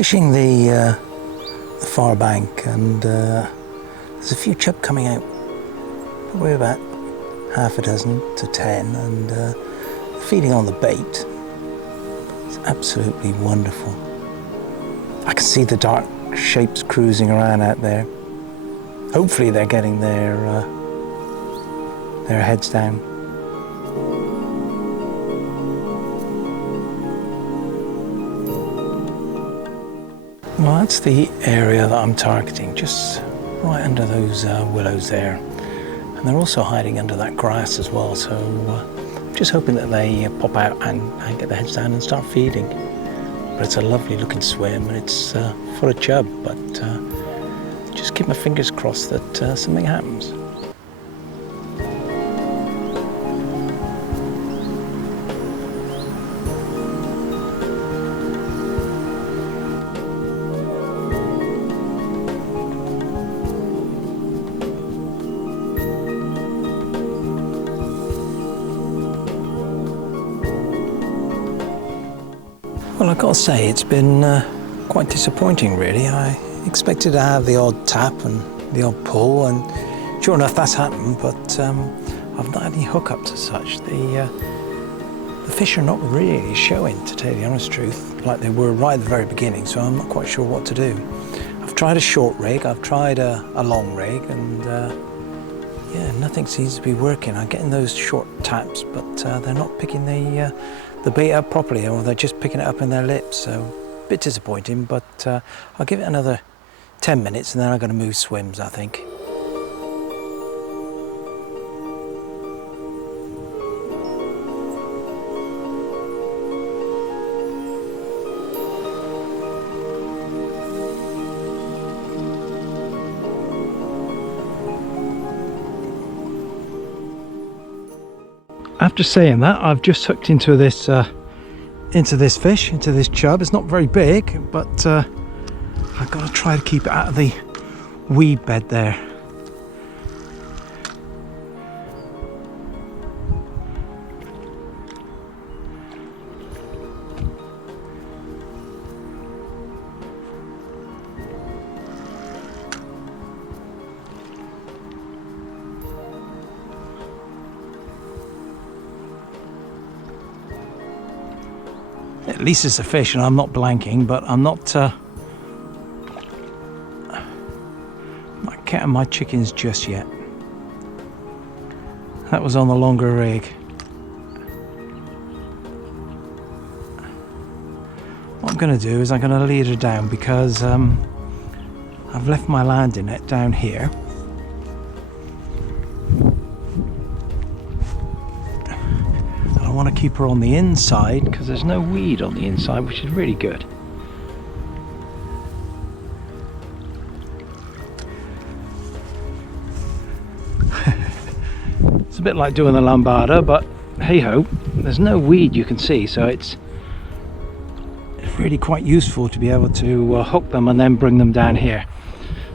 fishing the far bank, and there's a few chub coming out, probably about half a dozen to 10, and feeding on the bait. It's absolutely wonderful. I can see the dark shapes cruising around out there. Hopefully they're getting their heads down. Well, that's the area that I'm targeting, just right under those willows there. And they're also hiding under that grass as well, so I'm just hoping that they pop out and get their heads down and start feeding. But it's a lovely looking swim, and it's full of chub, but just keep my fingers crossed that something happens. Well, I've got to say, it's been quite disappointing, really. I expected to have the odd tap and the odd pull, and sure enough, that's happened, but I've not had any hookups as such. The fish are not really showing, to tell you the honest truth, like they were right at the very beginning, so I'm not quite sure what to do. I've tried a short rig, I've tried a long rig, and yeah, nothing seems to be working. I'm getting those short taps, but they're not picking the bait up properly, or they're just picking it up in their lips, so a bit disappointing, but I'll give it another 10 minutes and then I'm going to move swims, I think. After saying that, I've just hooked into this fish, into this chub. It's not very big, but I've got to try to keep it out of the weed bed there. At least it's a fish, and I'm not blanking, but I'm not counting my chickens just yet. That was on the longer rig. What I'm going to do is I'm going to lead her down, because I've left my landing net down here. I want to keep her on the inside because there's no weed on the inside, which is really good. It's a bit like doing the lambada, but hey ho, there's no weed you can see, so it's really quite useful to be able to hook them and then bring them down here.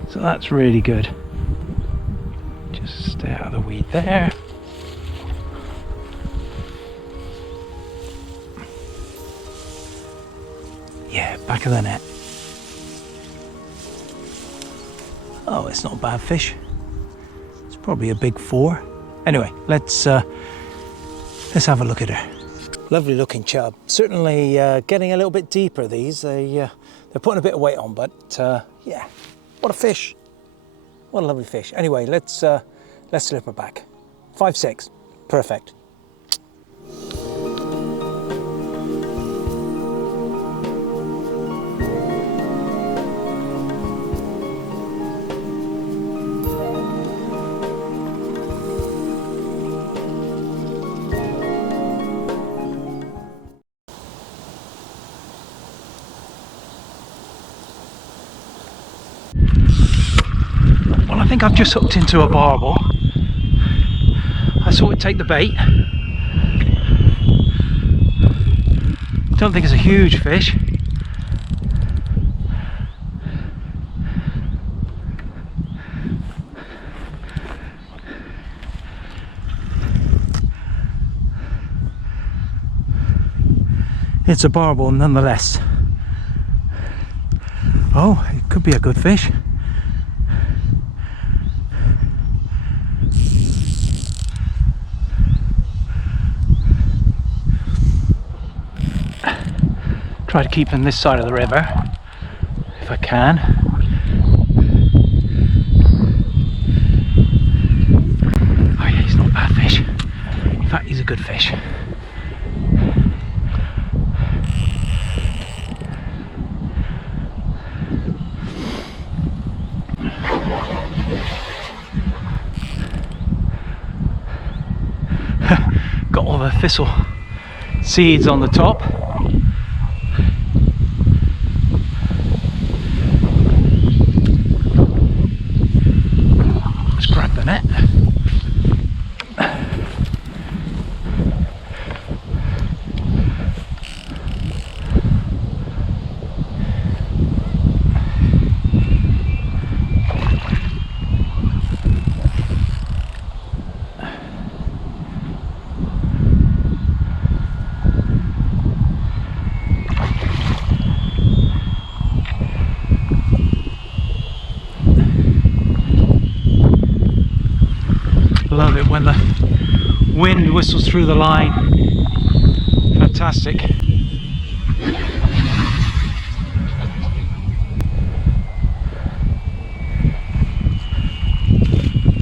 So that's really good. Just stay out of the weed there. Yeah, back of the net. Oh, it's not a bad fish. It's probably a big 4. Anyway, let's have a look at her. Lovely looking chub. Certainly getting a little bit deeper, these. They're putting a bit of weight on, but yeah, what a fish. What a lovely fish. Anyway, let's slip her back. 5-6, perfect. Well, I think I've just hooked into a barbel. I saw it take the bait. Don't think it's a huge fish. It's a barbel nonetheless. Oh, it could be a good fish. Try to keep on this side of the river if I can. Oh yeah, he's not a bad fish. In fact, he's a good fish. Got all the thistle seeds on the top. Let's grab the net. Love it when the wind whistles through the line. Fantastic.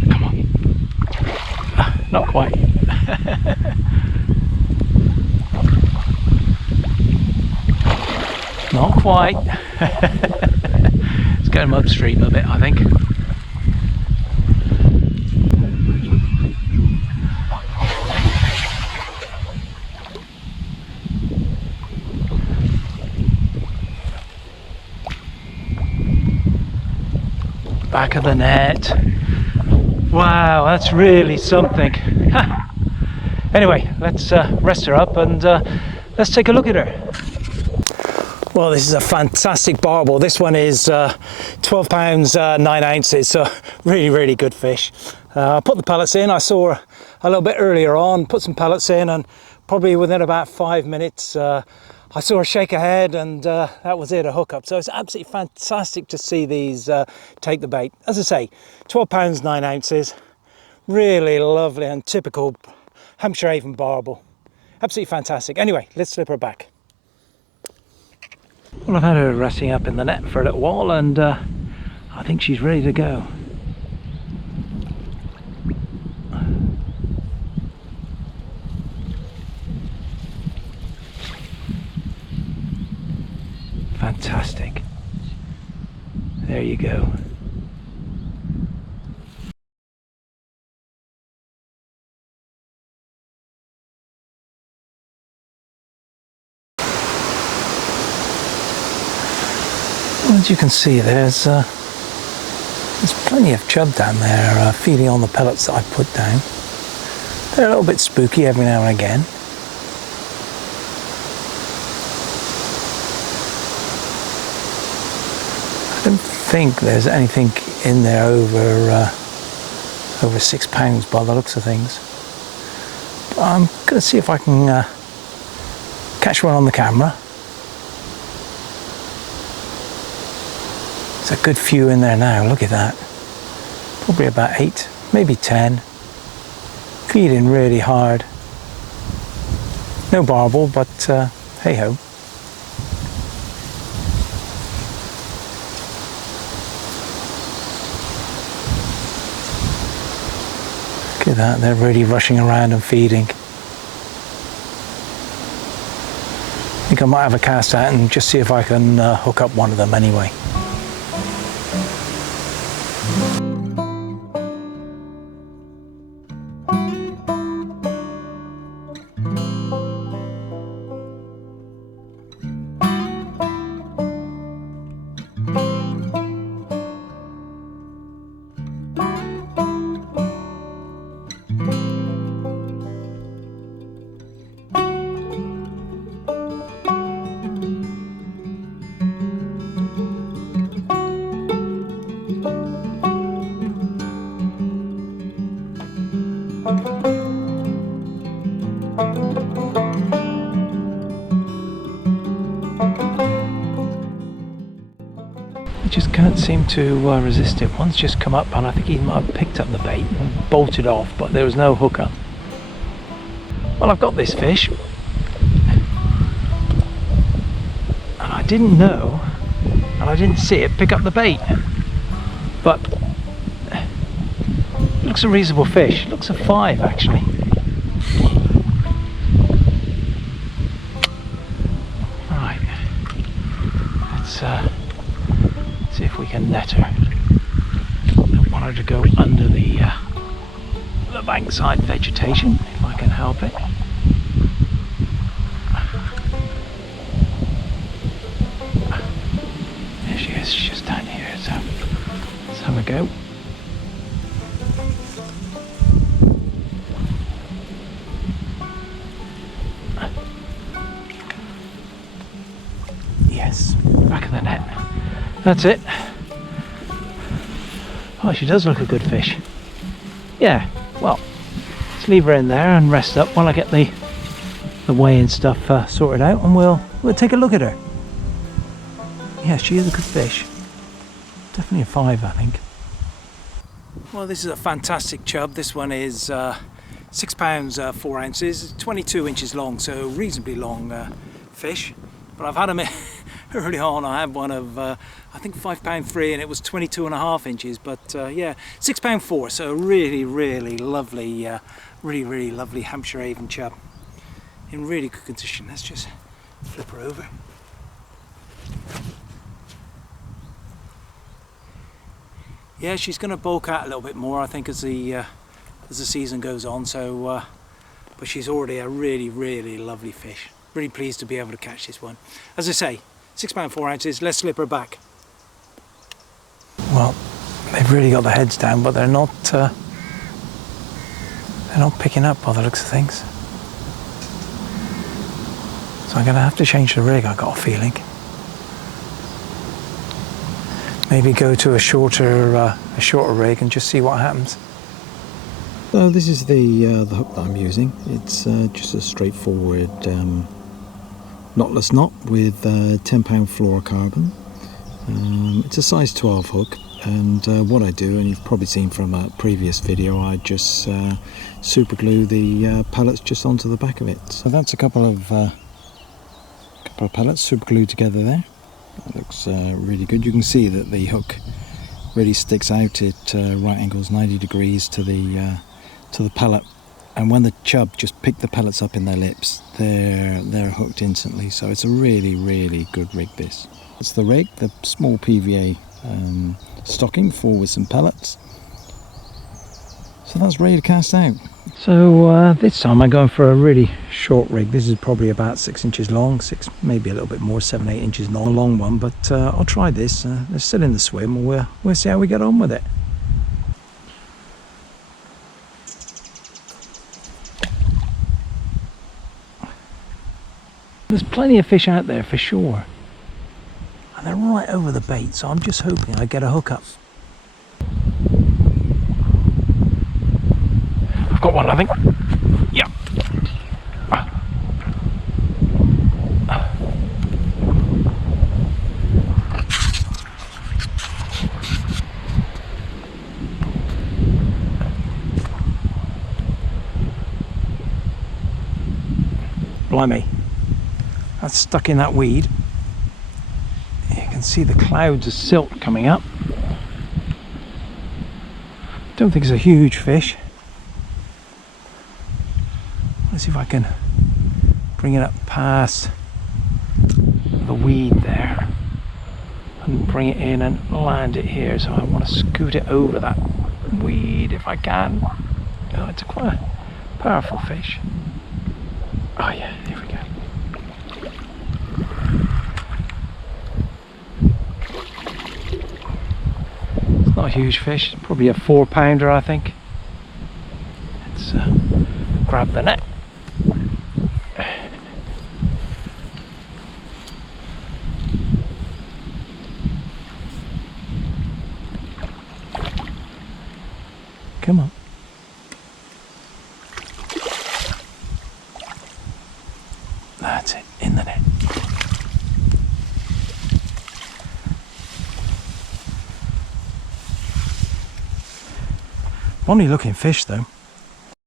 Come on. Not quite. Not quite. Let's get him upstream a bit, I think. Back of the net. Wow, that's really something. Anyway, let's rest her up and let's take a look at her. Well, this is a fantastic barbel. This one is 12 pounds 9 ounces, so really good fish. I put the pellets in. I saw her a little bit earlier on, put some pellets in, and probably within about 5 minutes I saw her shake her head, and that was it, a hookup. So it's absolutely fantastic to see these take the bait. As I say, 12 pounds 9 ounces, really lovely and typical Hampshire Avon barbel. Absolutely fantastic. Anyway, let's slip her back. Well, I've had her resting up in the net for a little while, and I think she's ready to go. Fantastic. There you go. As you can see, there's plenty of chub down there feeding on the pellets that I put down. They're a little bit spooky every now and again. I don't think there's anything in there over 6 pounds by the looks of things. But I'm going to see if I can catch one on the camera. There's a good few in there now, look at that. Probably about 8, maybe 10. Feeding really hard. No barbel, but hey ho. Look at that, they're really rushing around and feeding. I think I might have a cast out and just see if I can hook up one of them anyway. can't seem to resist it. One's just come up and I think he might have picked up the bait and bolted off, but there was no hooker. Well, I've got this fish and I didn't know and I didn't see it pick up the bait, but it looks a reasonable fish. It looks a 5 actually. Right, let's see if we can net her. I want her to go under the bankside vegetation if I can help it. There she is, she's just down here, so let's have a go. Yes, back of the net. That's it. Oh, she does look a good fish. Yeah, well, let's leave her in there and rest up while I get the weigh and stuff sorted out, and we'll take a look at her. Yeah, she is a good fish. Definitely a 5, I think. Well, this is a fantastic chub. This one is 6 pounds 4 ounces, 22 inches long, so reasonably long fish. But I've had them early on. I had one of I think £5.3 and it was 22.5 inches, but yeah, £6.4, so really lovely, really lovely Hampshire Avon chub in really good condition. Let's just flip her over. Yeah, she's going to bulk out a little bit more, I think, as the season goes on. So, but she's already a really lovely fish. Really pleased to be able to catch this one. As I say, 6 pounds 4 ounces. Let's slip her back. Well, they've really got their heads down, but they're not picking up by the looks of things. So I'm going to have to change the rig, I got a feeling. Maybe go to a shorter rig and just see what happens. So this is the hook that I'm using. It's just a straightforward knotless knot with 10 pound fluorocarbon. It's a size 12 hook, and what I do, and you've probably seen from a previous video, I just super glue the pellets just onto the back of it. So that's a couple of pellets super glued together there. That looks really good. You can see that the hook really sticks out at right angles, 90 degrees to the pellet, and when the chub just pick the pellets up in their lips, they're hooked instantly. So it's a really good rig, this. It's the rig, the small PVA stocking full with some pellets. So that's ready to cast out. So this time I'm going for a really short rig. This is probably about 6 inches long, maybe a little bit more, 7-8 inches long, a long one, but I'll try this. They're still in the swim, and we'll see how we get on with it. There's plenty of fish out there for sure, and they're right over the bait, so I'm just hoping I get a hook up. I've got one, I think. Yeah. Blimey. That's stuck in that weed. You can see the clouds of silt coming up. Don't think it's a huge fish. Let's see if I can bring it up past the weed there and bring it in and land it here. So I want to scoot it over that weed if I can. Oh, it's quite a powerful fish. Oh yeah, here we go. It's not a huge fish, probably a 4-pounder, I think. Let's grab the net. Come on. That's it, in the net. Funny looking fish though.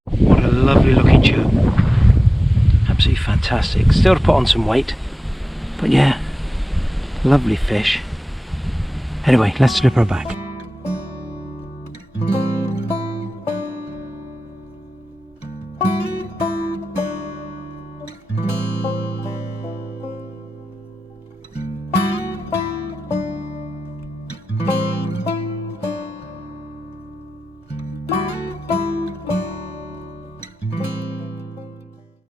What a lovely looking chub. Absolutely fantastic. Still to put on some weight, but yeah, lovely fish. Anyway, let's slip her back.